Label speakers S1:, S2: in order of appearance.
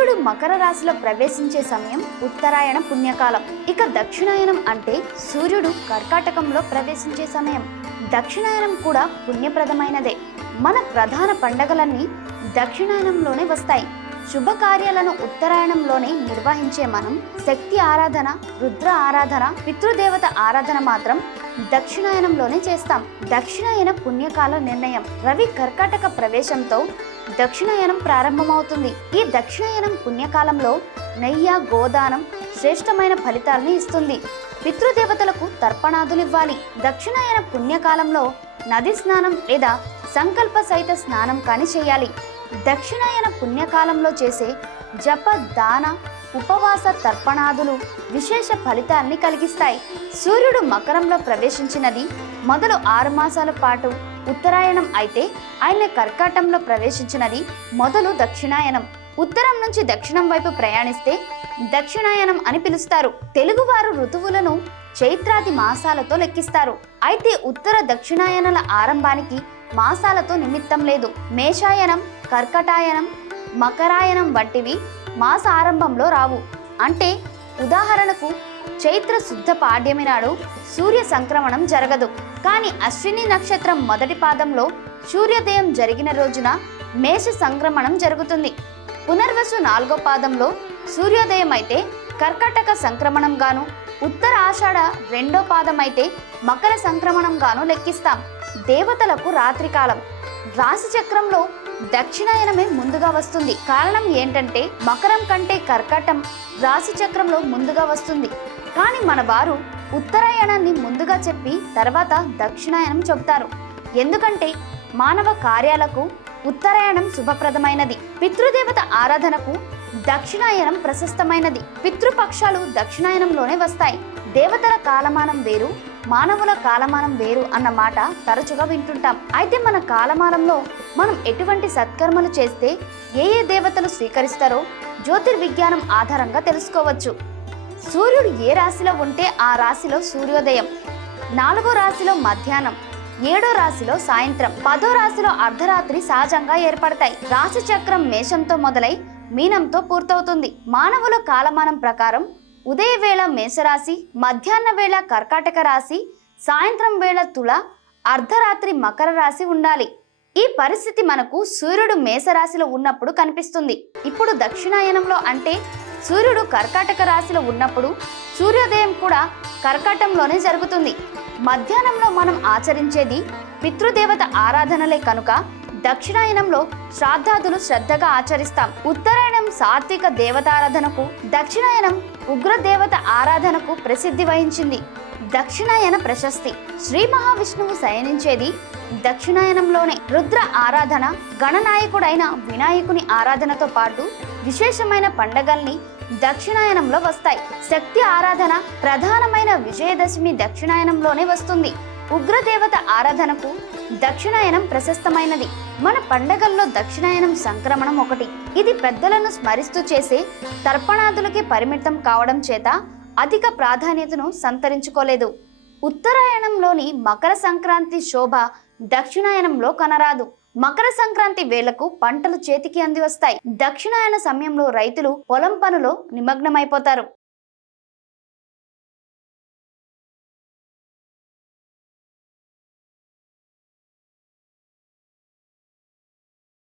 S1: సూర్యుడు మకర రాశిలో ప్రవేశించే సమయం ఉత్తరాయణ పుణ్యకాలం. ఇక దక్షిణాయనం అంటే సూర్యుడు కర్కాటకంలో ప్రవేశించే సమయం. దక్షిణాయనం కూడా పుణ్యప్రదమైనదే. మన ప్రధాన పండగలన్నీ దక్షిణాయనంలోనే వస్తాయి. శుభకార్యాలను ఉత్తరాయణంలోనే నిర్వహించే మనం శక్తి ఆరాధన రుద్ర ఆరాధన పితృదేవత ఆరాధన మాత్రం దక్షిణాయనంలోనే చేస్తాం. దక్షిణాయన పుణ్యకాల నిర్ణయం. రవి కర్కాటక ప్రవేశంతో దక్షిణాయనం ప్రారంభమవుతుంది. ఈ దక్షిణాయనం పుణ్యకాలంలో నెయ్య గోదానం శ్రేష్టమైన ఫలితాలను ఇస్తుంది. పితృదేవతలకు తర్పణాదులు ఇవ్వాలి దక్షిణాయన పుణ్యకాలంలో నది స్నానం లేదా సంకల్ప సహిత స్నానం కాని చేయాలి. దక్షిణాయన పుణ్యకాలంలో చేసే జప దాన ఉపవాస తర్పణాదులు విశేష ఫలితాల్ని కలిగిస్తాయి. సూర్యుడు మకరంలో ప్రవేశించినది మొదలు ఆరు మాసాల పాటు ఉత్తరాయణం అయితే ఆయన కర్కాటంలో ప్రవేశించినది మొదలు దక్షిణాయనం. ఉత్తరం నుంచి దక్షిణం వైపు ప్రయాణిస్తే దక్షిణాయనం అని పిలుస్తారు. తెలుగువారు ఋతువులను చైత్రాది మాసాలతో లెక్కిస్తారు. అయితే ఉత్తర దక్షిణాయనల ఆరంభానికి మాసాలతో నిమిత్తం లేదు. మేషాయనం కర్కటాయనం మకరాయనం వంటివి మాస ఆరంభంలో రావు. అంటే ఉదాహరణకు చైత్ర శుద్ధ పాడ్యమి నాడు సూర్య సంక్రమణం జరగదు. కానీ అశ్విని నక్షత్రం మొదటి పాదంలో సూర్యోదయం జరిగిన రోజున మేష సంక్రమణం జరుగుతుంది. పునర్వసు నాలుగో పాదంలో సూర్యోదయం అయితే కర్కాటక సంక్రమణం గాను ఉత్తర ఆషాఢ రెండో పాదం అయితే మకర సంక్రమణం గాను లెక్కిస్తాం. దేవతలకు రాత్రికాలం. రాశి చక్రంలో దక్షిణాయనమే ముందుగా వస్తుంది. కారణం ఏంటంటే మకరం కంటే కర్కాటం రాశి చక్రంలో ముందుగా వస్తుంది. కానీ మన వారు ఉత్తరాయణాన్ని ముందుగా చెప్పి తర్వాత దక్షిణాయనం చెబుతారు. ఎందుకంటే మానవ కార్యాలకు ఉత్తరాయణం శుభప్రదమైనది. పితృదేవత ఆరాధనకు దక్షిణాయనం ప్రశస్తమైనది. పితృపక్షాలు దక్షిణాయనంలోనే వస్తాయి. దేవతల కాలమానం వేరు మానవుల కాలమానం వేరు అన్న మాట తరచుగా వింటుంటాం. అయితే మన కాలమానంలో మనం ఎటువంటి సత్కర్మలు చేస్తే ఏ ఏ దేవతలు స్వీకరిస్తారో జ్యోతిర్విజ్ఞానం ఆధారంగా తెలుసుకోవచ్చు. సూర్యుడు ఏ రాశిలో ఉంటే ఆ రాశిలో సూర్యోదయం నాలుగో రాశిలో మధ్యాహ్నం ఏడో రాశిలో సాయంత్రం పదో రాశిలో అర్ధరాత్రి సహజంగా ఏర్పడతాయి. రాశి చక్రం మేషంతో మొదలై మీనంతో పూర్తవుతుంది. మానవుల కాలమానం ప్రకారం ఉదయ వేళ మేషరాశి మధ్యాహ్న వేళ కర్కాటక రాశి సాయంత్రం వేళ తుల అర్ధరాత్రి మకర రాశి ఉండాలి. ఈ పరిస్థితి మనకు సూర్యుడు మేషరాశిలో ఉన్నప్పుడు కనిపిస్తుంది. ఇప్పుడు దక్షిణాయనంలో అంటే సూర్యుడు కర్కాటక రాశిలో ఉన్నప్పుడు సూర్యోదయం కూడా కర్కాటంలోనే జరుగుతుంది. మధ్యాహ్నంలో మనం ఆచరించేది పితృదేవత ఆరాధనలే కనుక దక్షిణాయనంలో శ్రాద్ధాదులు శ్రద్ధగా ఆచరిస్తాం. ఉత్తరాయణం సాత్విక దేవతారాధనకు దక్షిణాయనం ఉగ్ర దేవత ఆరాధనకు ప్రసిద్ధి వహించింది. దక్షిణాయన ప్రశస్తి. శ్రీ మహావిష్ణువు శయనించేది దక్షిణాయనంలోనే. రుద్ర ఆరాధన గణనాయకుడైన వినాయకుని ఆరాధనతో పాటు విశేషమైన పండగల్ని దక్షిణాయనంలో వస్తాయి. శక్తి ఆరాధన ప్రధానమైన విజయదశమి దక్షిణాయనంలోనే వస్తుంది. ఉగ్రదేవత ఆరాధనకు దక్షిణాయనం ప్రశస్తమైనది. మన పండగల్లో దక్షిణాయనం సంక్రమణం ఒకటి. ఇది పెద్దలను స్మరిస్తూ చేసే తర్పణాదులకి పరిమితం కావడం చేత అధిక ప్రాధాన్యతను సంతరించుకోలేదు. ఉత్తరాయణంలోని మకర సంక్రాంతి శోభ దక్షిణాయనంలో కనరాదు. మకర సంక్రాంతి వేళకు పంటలు చేతికి అంది వస్తాయి. దక్షిణాయన సమయంలో రైతులు పొలం పనులో నిమగ్నమైపోతారు.